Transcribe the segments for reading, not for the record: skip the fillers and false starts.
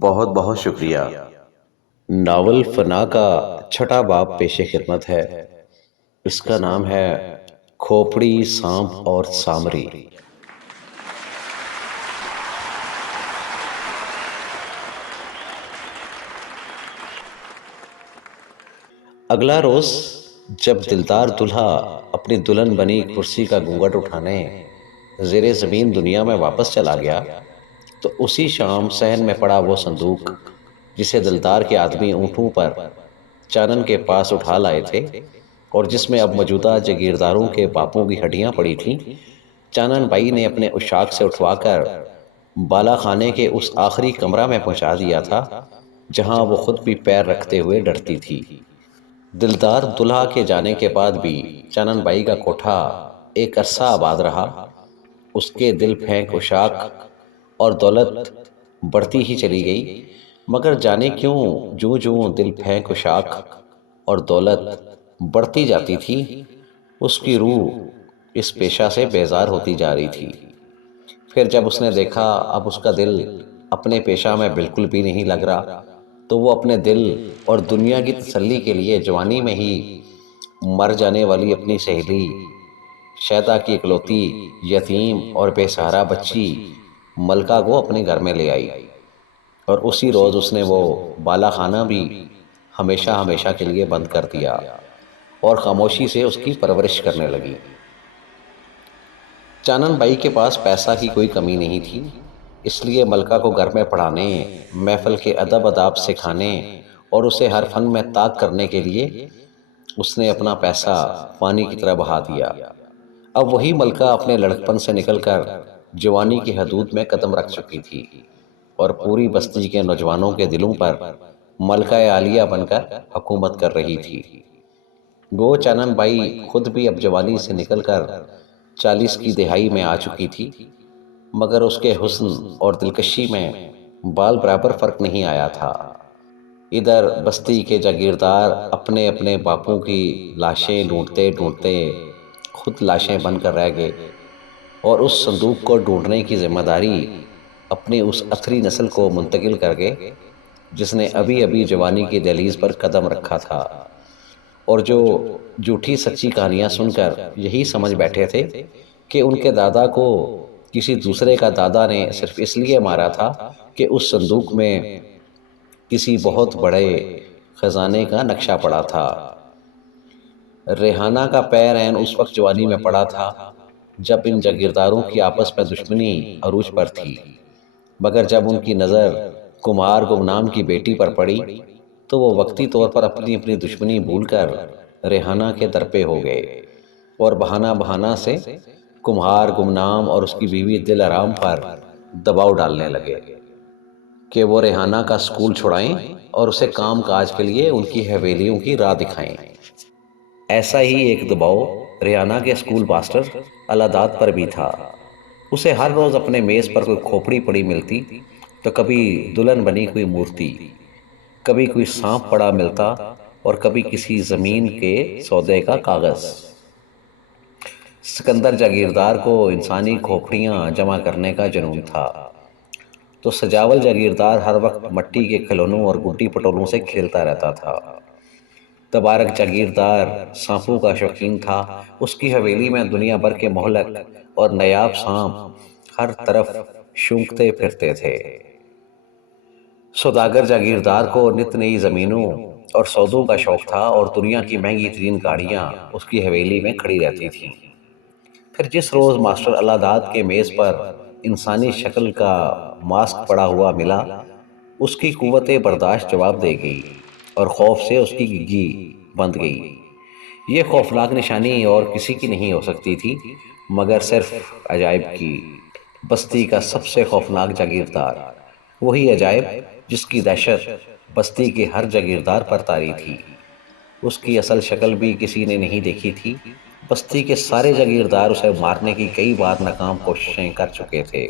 بہت بہت شکریہ۔ ناول فنا کا چھٹا باب پیش خدمت ہے۔ اس کا نام ہے کھوپڑی، سانپ اور سامری۔ اگلا روز جب دلدار دلہا اپنی دلہن بنی کرسی کا گھونگھٹ اٹھانے زیر زمین دنیا میں واپس چلا گیا تو اسی شام صحن میں پڑا وہ صندوق جسے دلدار کے آدمی اونٹوں پر چانن کے پاس اٹھا لائے تھے اور جس میں اب موجودہ جاگیرداروں کے باپوں کی ہڈیاں پڑی تھیں، چانن بائی نے اپنے اشاک سے اٹھوا کر بالا خانے کے اس آخری کمرہ میں پہنچا دیا تھا جہاں وہ خود بھی پیر رکھتے ہوئے ڈرتی تھی۔ دلدار دلہا کے جانے کے بعد بھی چانن بائی کا کوٹھا ایک عرصہ آباد رہا۔ اس کے دل پھینک اشاک اور دولت بڑھتی ہی چلی گئی، مگر جانے کیوں جوں جوں دل پھینک اشاک اور دولت بڑھتی جاتی تھی، اس کی روح اس پیشہ سے بیزار ہوتی جا رہی تھی۔ پھر جب اس نے دیکھا اب اس کا دل اپنے پیشہ میں بالکل بھی نہیں لگ رہا، تو وہ اپنے دل اور دنیا کی تسلی کے لیے جوانی میں ہی مر جانے والی اپنی سہیلی شیدا کی اکلوتی یتیم اور بے سہارا بچی ملکہ کو اپنے گھر میں لے آئی، اور اسی روز اس نے وہ بالا خانہ بھی ہمیشہ ہمیشہ کے لیے بند کر دیا اور خاموشی سے اس کی پرورش کرنے لگی۔ چانن بائی کے پاس پیسہ کی کوئی کمی نہیں تھی، اس لیے ملکہ کو گھر میں پڑھانے، محفل کے ادب آداب سکھانے اور اسے ہر فن میں طاق کرنے کے لیے اس نے اپنا پیسہ پانی کی طرح بہا دیا۔ اب وہی ملکہ اپنے لڑکپن سے نکل کر جوانی کی حدود میں قدم رکھ چکی تھی اور پوری بستی کے نوجوانوں کے دلوں پر ملکہ عالیہ بن کر حکومت کر رہی تھی۔ گو چانن بائی خود بھی اب جوانی سے نکل کر 40 کی دہائی میں آ چکی تھی، مگر اس کے حسن اور دلکشی میں بال برابر فرق نہیں آیا تھا۔ ادھر بستی کے جاگیردار اپنے اپنے باپوں کی لاشیں ڈھونڈتے ڈھونڈتے خود لاشیں بن کر رہ گئے، اور اس صندوق کو ڈھونڈنے کی ذمہ داری اپنی اس اتھری نسل کو منتقل کر گئے جس نے ابھی ابھی جوانی کی دہلیز پر قدم رکھا تھا، اور جو جھوٹی سچی کہانیاں سن کر یہی سمجھ بیٹھے تھے کہ ان کے دادا کو کسی دوسرے کا دادا نے صرف اس لیے مارا تھا کہ اس صندوق میں کسی بہت بڑے خزانے کا نقشہ پڑا تھا۔ ریحانہ کا پیر عین اس وقت جوانی میں پڑا تھا جب ان جاگیرداروں کی آپس میں دشمنی عروج پر تھی، مگر جب ان کی نظر کمہار گمنام کی بیٹی پر پڑی تو وہ وقتی طور پر اپنی اپنی دشمنی بھول کر ریحانہ کے در پہ ہو گئے اور بہانہ بہانہ سے کمہار گمنام اور اس کی بیوی دل آرام پر دباؤ ڈالنے لگے کہ وہ ریحانہ کا سکول چھڑائیں اور اسے کام کاج کے لیے ان کی حویلیوں کی راہ دکھائیں۔ ایسا ہی ایک دباؤ ریحانہ کے سکول ماسٹر اللہ داد پر بھی تھا۔ اسے ہر روز اپنے میز پر کوئی کھوپڑی پڑی ملتی تو کبھی دلہن بنی کوئی مورتی، کبھی کوئی سانپ پڑا ملتا اور کبھی کسی زمین کے سودے کا کاغذ۔ سکندر جاگیردار کو انسانی کھوپڑیاں جمع کرنے کا جنون تھا، تو سجاول جاگیردار ہر وقت مٹی کے کھلونوں اور گڈی پٹولوں سے کھیلتا رہتا تھا۔ تبارک جاگیردار سانپوں کا شوقین تھا، اس کی حویلی میں دنیا بھر کے مہلک اور نایاب سانپ ہر طرف شونگتے پھرتے تھے۔ سوداگر جاگیردار کو نت نئی زمینوں اور سودوں کا شوق تھا اور دنیا کی مہنگی ترین گاڑیاں اس کی حویلی میں کھڑی رہتی تھیں۔ پھر جس روز ماسٹر اللہ داد کے میز پر انسانی شکل کا ماسک پڑا ہوا ملا، اس کی قوت برداشت جواب دے گئی اور خوف سے اس کی گگی بند گئی۔ یہ خوفناک نشانی اور کسی کی نہیں ہو سکتی تھی مگر صرف عجائب کی۔ بستی کا سب سے خوفناک جاگیردار، وہی عجائب جس کی دہشت بستی کے ہر جاگیردار پر طاری تھی۔ اس کی اصل شکل بھی کسی نے نہیں دیکھی تھی۔ بستی کے سارے جاگیردار اسے مارنے کی کئی بار ناکام کوششیں کر چکے تھے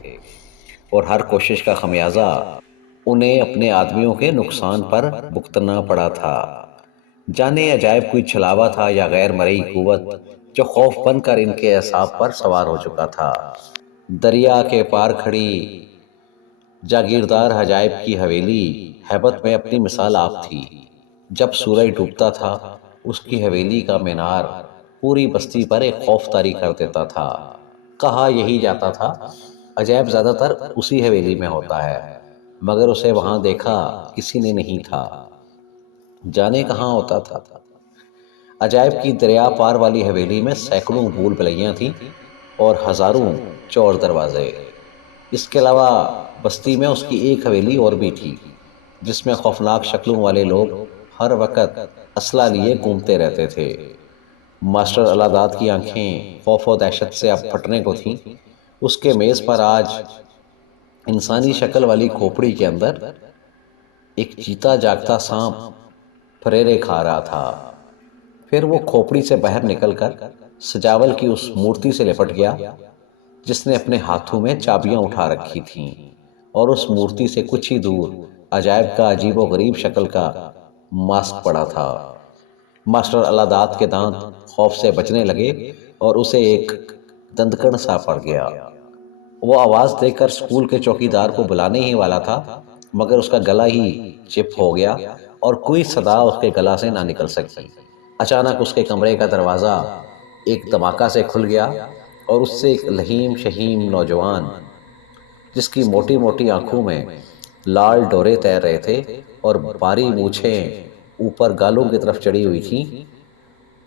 اور ہر کوشش کا خمیازہ انہیں اپنے آدمیوں کے نقصان پر بھگتنا پڑا تھا۔ جانے عجائب کوئی چھلاوا تھا یا غیر مرئی قوت جو خوف بن کر ان کے اعصاب پر سوار ہو چکا تھا۔ دریا کے پار کھڑی جاگیردار عجائب کی حویلی ہیبت میں اپنی مثال آپ تھی۔ جب سورج ڈوبتا تھا اس کی حویلی کا مینار پوری بستی پر ایک خوف طاری کر دیتا تھا۔ کہا یہی جاتا تھا عجائب زیادہ تر اسی حویلی میں ہوتا ہے، مگر اسے وہاں دیکھا کسی نے نہیں تھا۔ جانے کہاں ہوتا تھا۔ عجائب کی دریا پار والی حویلی میں سینکڑوں بھول بھلیاں تھیں اور ہزاروں چور دروازے۔ اس کے علاوہ بستی میں اس کی ایک حویلی اور بھی تھی جس میں خوفناک شکلوں والے لوگ ہر وقت اسلحہ لیے گھومتے رہتے تھے۔ ماسٹر اللہ داد کی آنکھیں خوف و دہشت سے اب پھٹنے کو تھیں۔ اس کے میز پر آج انسانی شکل والی کھوپڑی کے اندر ایک چیتا جاگتا سانپ پھریرے کھا رہا تھا۔ پھر وہ کھوپڑی سے باہر نکل کر سجاول کی اس مورتی سے لپٹ گیا جس نے اپنے ہاتھوں میں چابیاں اٹھا رکھی تھیں، اور اس مورتی سے کچھ ہی دور عجائب کا عجیب و غریب شکل کا ماسک پڑا تھا۔ ماسٹر اللہ داد کے دانت خوف سے بچنے لگے اور اسے ایک دندکن سا پڑ گیا۔ وہ آواز دے کر اسکول کے چوکیدار کو بلانے ہی والا تھا، مگر اس کا گلا ہی چپ ہو گیا اور کوئی صدا اس کے گلا سے نہ نکل سکی۔ اچانک اس کے کمرے کا دروازہ ایک دھماکہ سے کھل گیا اور اس سے ایک لہیم شہیم نوجوان جس کی موٹی موٹی آنکھوں میں لال ڈورے تیر رہے تھے اور باری مونچھیں اوپر گالوں کی طرف چڑھی ہوئی تھیں،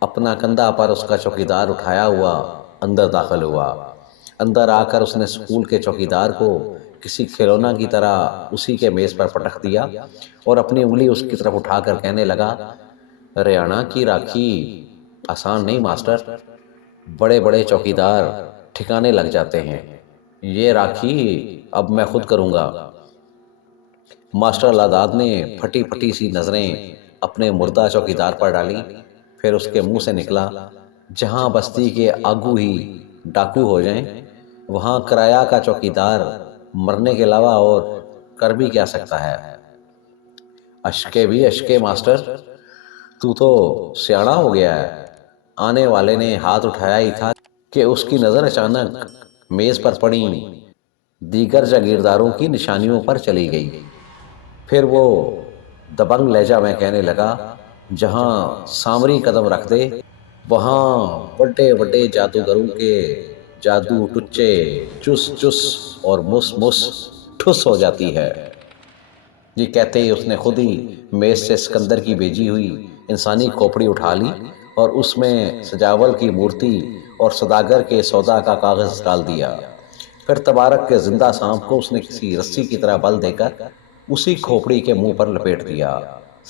اپنا کندھا پر اس کا چوکیدار اٹھایا ہوا اندر داخل ہوا۔ اندر آ کر اس نے اسکول کے چوکیدار کو کسی کھلونا کی طرح اسی کے میز پر پٹخ دیا اور اپنی انگلی اس کی طرف اٹھا کر کہنے لگا، ریانا کی راکھی آسان نہیں ماسٹر، بڑے بڑے چوکیدار ٹھکانے لگ جاتے ہیں، یہ راکھی اب میں خود کروں گا۔ ماسٹر اللہ داد نے پھٹی پھٹی سی نظریں اپنے مردہ چوکیدار پر ڈالی، پھر اس کے منہ سے نکلا، جہاں بستی کے آگو ہی ڈاکو ہو جائیں وہاں کرایہ کا چوکیدار مرنے کے علاوہ اور کر بھی کیا سکتا ہے۔ اشکے بھی اشکے ماسٹر، تو سیاڑا ہو گیا ہے۔ آنے والے نے ہاتھ اٹھایا ہی تھا کہ اس کی نظر اچانک میز پر پڑی دیگر جاگیرداروں کی نشانیوں پر چلی گئی۔ پھر وہ دبنگ لہجہ میں کہنے لگا، جہاں سامری قدم رکھ دے وہاں بڑے بڑے جادوگروں کے جادو ٹچے چس چس اور مس مس ٹھس ہو جاتی ہے۔ یہ کہتے ہی اس نے خود ہی میز سے سکندر کی بھیجی ہوئی انسانی کھوپڑی اٹھا لی اور اس میں سجاول کی مورتی اور سوداگر کے سودا کا کاغذ ڈال دیا۔ پھر تبارک کے زندہ سانپ کو اس نے کسی رسی کی طرح بل دے کر اسی کھوپڑی کے منہ پر لپیٹ دیا۔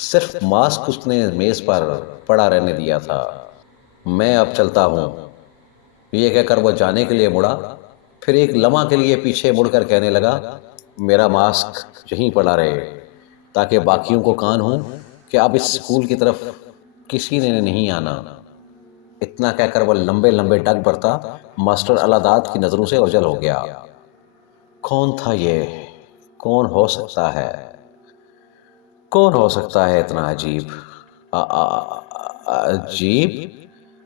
صرف ماسک اس نے میز پر پڑا رہنے دیا تھا۔ میں اب چلتا ہوں، یہ کہہ کر وہ جانے کے لیے مڑا، پھر ایک لمحہ کے لیے پیچھے مڑ کر کہنے لگا، میرا ماسک یہیں پڑا رہے تاکہ باقیوں کو کان ہوں کہ اب اس سکول کی طرف کسی نے نہیں آنا۔ اتنا کہہ کر وہ لمبے لمبے ڈگ برتا ماسٹر اللہ داد کی نظروں سے اوجھل ہو گیا۔ کون تھا یہ؟ کون ہو سکتا ہے؟ کون ہو سکتا ہے اتنا عجیب؟ عجیب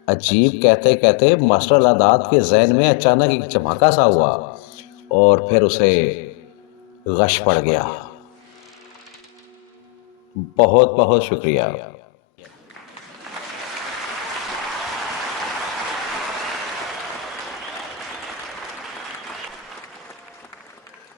عجیب کہتے کہتے ماسٹر اللہ داد کے ذہن میں اچانک ایک جھماکا سا ہوا اور پھر اسے غش پڑ گیا۔ بہت بہت شکریہ۔